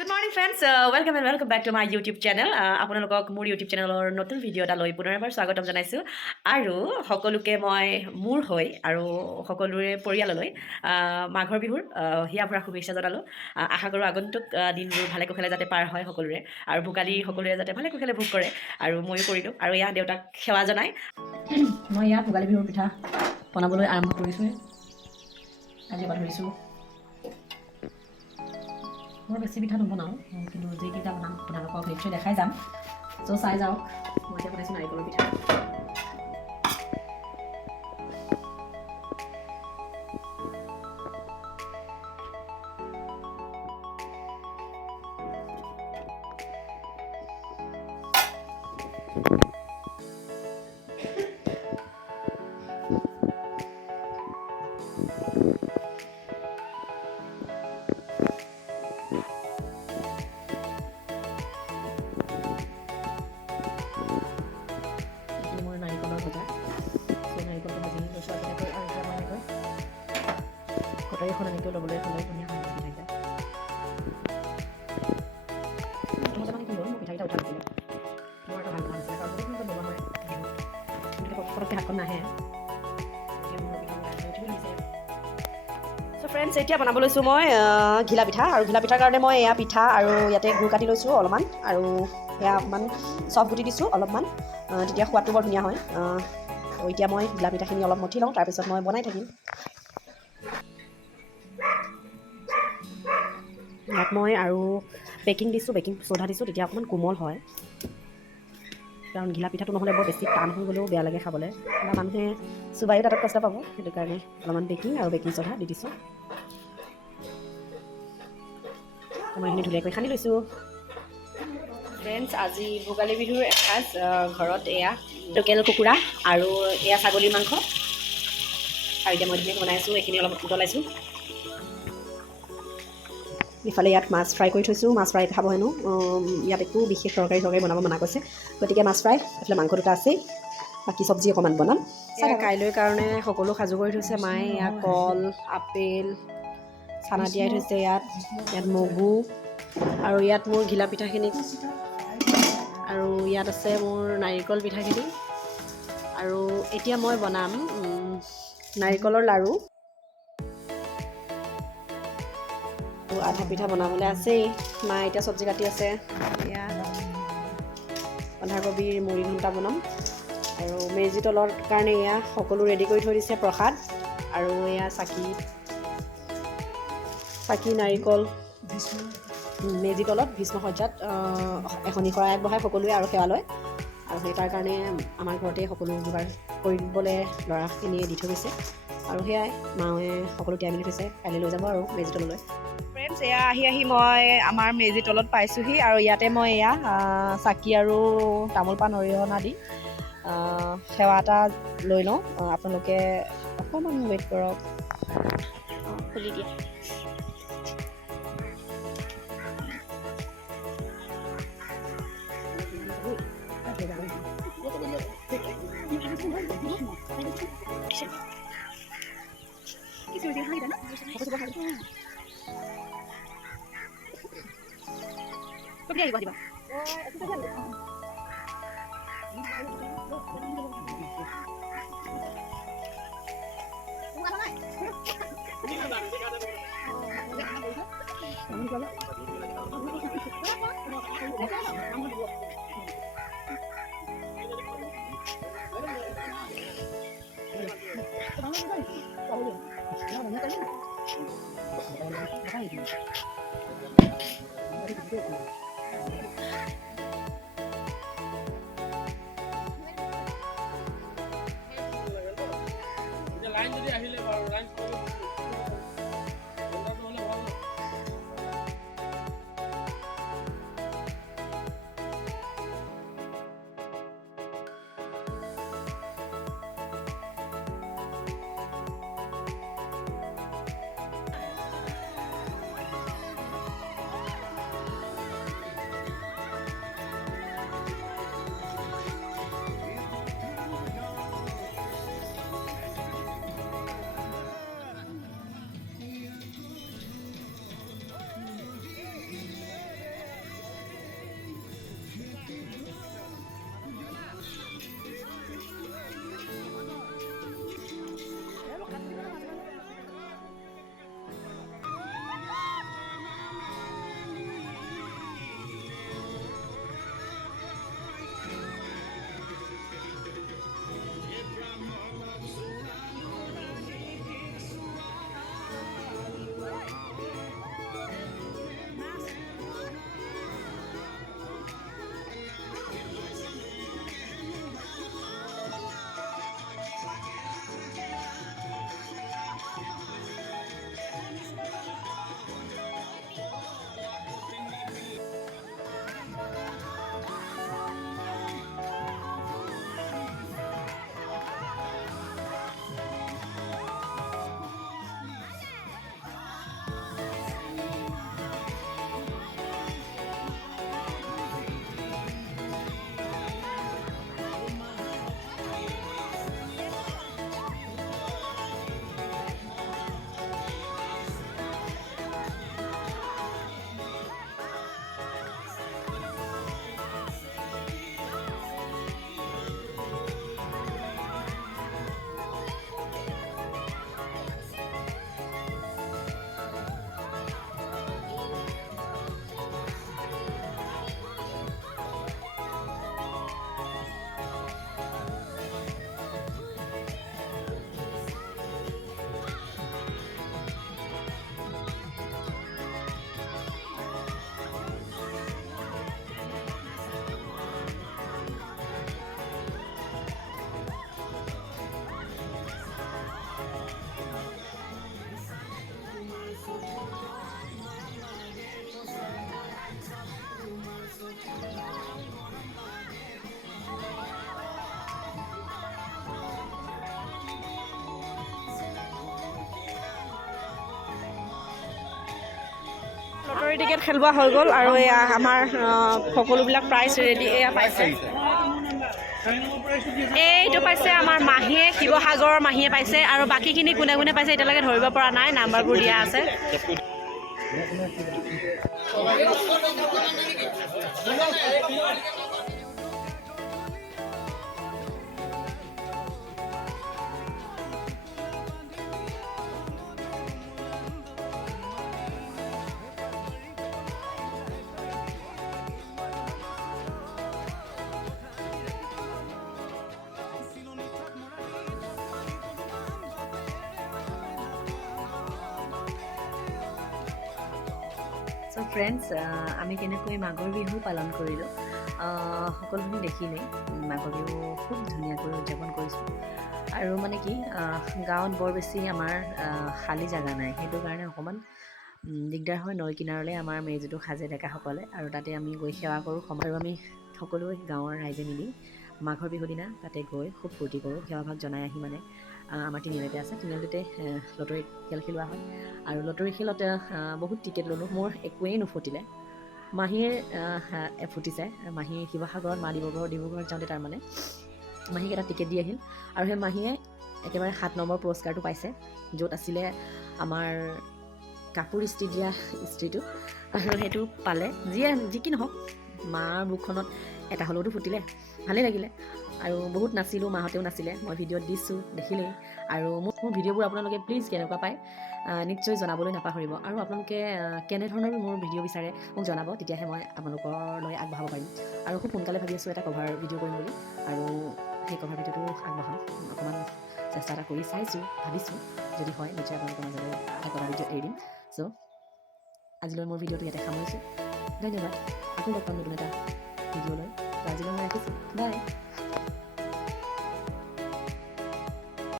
Good morning, friends. Welcome and welcome back to my YouTube channel. আপোনালোকক মোৰ YouTube চেনেলৰ নতুন ভিডিঅ' এটা লৈ পুনৰ এবাৰ স্বাগতম জনাইছোঁ আৰু সকলোকে মই মোৰ হৈ আৰু সকলোৰে পৰিয়াললৈ মাঘৰ বিহুৰ হিয়া ভৰা শুভেচ্ছা জনালোঁ। আশা কৰোঁ আগন্তুক দিনবোৰ ভালে কুশলে যাতে পাৰ হয় সকলোৰে আৰু ভোগালী সকলোৰে যাতে ভালে কুশলে ভোগ কৰে আৰু ময়ো কৰিলোঁ আৰু এয়া দেউতাক সেৱা জনাই মই এয়া ভোগালী বিহুৰ পিঠা বনাবলৈ আৰম্ভ কৰিছোঁ। আজি এবাৰ ধৰিছোঁ মই বেছি পিঠা নবনাওঁ কিন্তু যিকেইটা বনাম আপোনালোকক নিশ্চয় দেখাই যাম। চ' চাই যাওক। মই এতিয়া বনাইছোঁ নাৰিকলৰ পিঠা। নাৰিকলৰ ভজা সেই নাৰিকলটো ভাজি লৈছোঁ আগতীয়াকৈ আৰু এতিয়া মই এনেকৈ কটাৰী এখন এনেকৈ ল'বলৈ হ'লে ধুনীয়া হয় পিঠাকেইটা। প্ৰথমতে মানে কি হ'ল মোৰ পিঠাকেইটা উঠা নাছিলে, মোৰ এটা ভাল নাছিলে কাৰণ যদি কোনোবা বনোৱা হয় কিন্তু পটককৈ হাতখন নাহে। চ' ফ্ৰেণ্ডছ, এতিয়া বনাব লৈছোঁ মই ঘিলা পিঠা আৰু ঘিলা পিঠাৰ কাৰণে মই এয়া পিঠা আৰু ইয়াতে গুৰ কাটি লৈছোঁ অলপমান আৰু এয়া অকণমান চফ গুটি দিছোঁ অলপমান, তেতিয়া সোৱাদটো বৰ ধুনীয়া হয়। এতিয়া মই ঘিলা পিঠাখিনি অলপ মঠি লওঁ, তাৰপিছত মই বনাই থাকিম। ইয়াত মই আৰু বেকিং দিছোঁ, বেকিং চ'ডা দিছোঁ, তেতিয়া অকণমান কোমল হয় কাৰণ ঘিলা পিঠাটো নহ'লে বৰ বেছি টান হৈ গ'লেও বেয়া লাগে খাবলৈ বা মানুহে চুবায়ো তাত কষ্ট পাব, সেইটো কাৰণে অলপমান বেকিং আৰু বেকিং চ'ডা দি দিছোঁ। মই এইখিনি ধুনীয়াকৈ সানি লৈছোঁ। ফ্ৰেণ্ডছ, আজি ভোগালী বিহুৰ এসাঁজ ঘৰত এয়া লোকেল কুকুৰা আৰু এয়া ছাগলীৰ মাংস আৰু এতিয়া মই ধুনীয়াকৈ বনাইছোঁ। এইখিনি অলপ উতলাইছোঁ। ইফালে ইয়াত মাছ ফ্ৰাই কৰি থৈছোঁ। মাছ ফ্ৰাই খাব হেনো, ইয়াত একো বিশেষ তৰকাৰী বনাব মানা কৰিছে, গতিকে মাছ ফ্ৰাই। এইফালে মাংস দুটা আছেই, বাকী চব্জি অকণমান বনাম। কাইলৈৰ কাৰণে সকলো সাজু কৰি থৈছে মায়ে। ইয়াত কল, আপেল, চানা তিয়াই থৈছে, ইয়াত মগু আৰু ইয়াত মোৰ ঘিলা পিঠাখিনি আৰু ইয়াত আছে মোৰ নাৰিকল পিঠাখিনি আৰু এতিয়া মই বনাম নাৰিকলৰ লাড়ু। আধা পিঠা বনাবলৈ আছেই। মায়ে এতিয়া চব্জি কাটি আছে। এয়া বন্ধাকবিৰ মুড়ি ঘণ্টা বনাম আৰু মেজি তলৰ কাৰণে এয়া সকলো ৰেডি কৰি থৈ দিছে প্ৰসাদ আৰু এয়া চাকি নাৰিকল মেজি তলত ভীষ্মসজ্জাত এখনি শৰাই আগবঢ়াই সকলোৱে আৰু সেৱা লয় আৰু সেই তাৰ কাৰণে আমাৰ ঘৰতে সকলো যোগাৰ কৰিবলৈ ল'ৰাখিনিয়ে দি থৈ গৈছে আৰু সেয়াই মায়ে সকলো তিয়াই মেলি থৈছে, কাইলৈ লৈ যাব আৰু মেজি তললৈ। ফ্ৰেণ্ডছ, এয়া আহি মই আমাৰ মেজি তলত পাইছোঁহি আৰু ইয়াতে মই এয়া চাকি আৰু তামোল পাণ অৰিহণা দি সেৱা এটা লৈ লওঁ। আপোনালোকে অকণমান ৱেইট কৰক, খুলি দিয়ে। লাইন যদি আহিলে বাৰু লাইন লটাৰী টিকেট খেলোৱা হৈ গ'ল আৰু এয়া আমাৰ সকলোবিলাক প্ৰাইজ ৰেডি এয়া পাইছে এইটো পাইছে আমাৰ মাহীয়ে শিৱসাগৰৰ মাহীয়ে পাইছে আৰু বাকীখিনি কোনে কোনে পাইছে এতিয়ালৈকে ধৰিব পৰা নাই নাম্বাৰবোৰ দিয়া আছে So friends, আমি কেনেকৈ মাঘৰ বিহু পালন কৰিলোঁ সকলোখিনি দেখিলেই মাঘৰ বিহু খুব ধুনীয়াকৈ উদযাপন কৰিছোঁ আৰু মানে কি গাঁৱত বৰ বেছি আমাৰ খালী জেগা নাই সেইটো কাৰণে অকণমান দিগদাৰ হয় নৈ কিনাৰলৈ আমাৰ মেজিটো সাজে ডেকাসকলে আৰু তাতে আমি গৈ সেৱা কৰোঁ আৰু আমি সকলোৱে গাঁৱৰ ৰাইজে মিলি মাঘৰ বিহুৰ দিনা তাতে গৈ খুব ফূৰ্তি কৰোঁ সেৱাভাগ জনাই আহি মানে আমাৰ তিনিআলিতে আছে তিনিআলিতে লটাৰী খেল খেলোৱা হয় আৰু লটাৰী খেলত বহুত টিকেট ল'লোঁ মোৰ একোৱেই নুফুটিলে মাহীয়ে ফুটিছে মাহী শিৱসাগৰত মা ডিব্ৰুগড়ত যাওঁতে তাৰমানে মাহীক এটা টিকেট দি আহিল আৰু সেই মাহীয়ে একেবাৰে 7 নম্বৰ পুৰস্কাৰটো পাইছে য'ত আছিলে আমাৰ কাপোৰ ইস্ত্ৰি দিয়া ইস্ত্ৰিটো আৰু সেইটো পালে যি কি নহওক মাৰ বুকখনত এটা হ'লেওতো ফুটিলে ভালেই লাগিলে আৰু বহুত নাচিলোঁ মাহঁতেও নাছিলে মই ভিডিঅ'ত দিছোঁ দেখিলেই আৰু মোৰ ভিডিঅ'বোৰ আপোনালোকে প্লিজ কেনেকুৱা পায় নিশ্চয় জনাবলৈ নাপাহৰিব আৰু আপোনালোকে কেনেধৰণৰ মোৰ ভিডিঅ' বিচাৰে মোক জনাব তেতিয়াহে মই আপোনালোকলৈ আগবঢ়াব পাৰিম আৰু খুব সোনকালে ভাবি আছোঁ এটা কভাৰ ভিডিঅ' কৰিম বুলি আৰু সেই কভাৰ ভিডিঅ'টো আগবঢ়াম অকণমান চেষ্টা এটা কৰি চাইছোঁ ভাবিছোঁ যদি হয় নিশ্চয় আপোনালোকৰ মাজলৈ এটা কভাৰ ভিডিঅ' এৰি দিম চ' আজিলৈ মোৰ ভিডিঅ'টো ইয়াতে সামৰিছোঁ ধন্যবাদ আকৌ লগ পাম নতুন এটা ভিডিঅ'লৈ আজিলৈ মই ৰাখিছোঁ বাই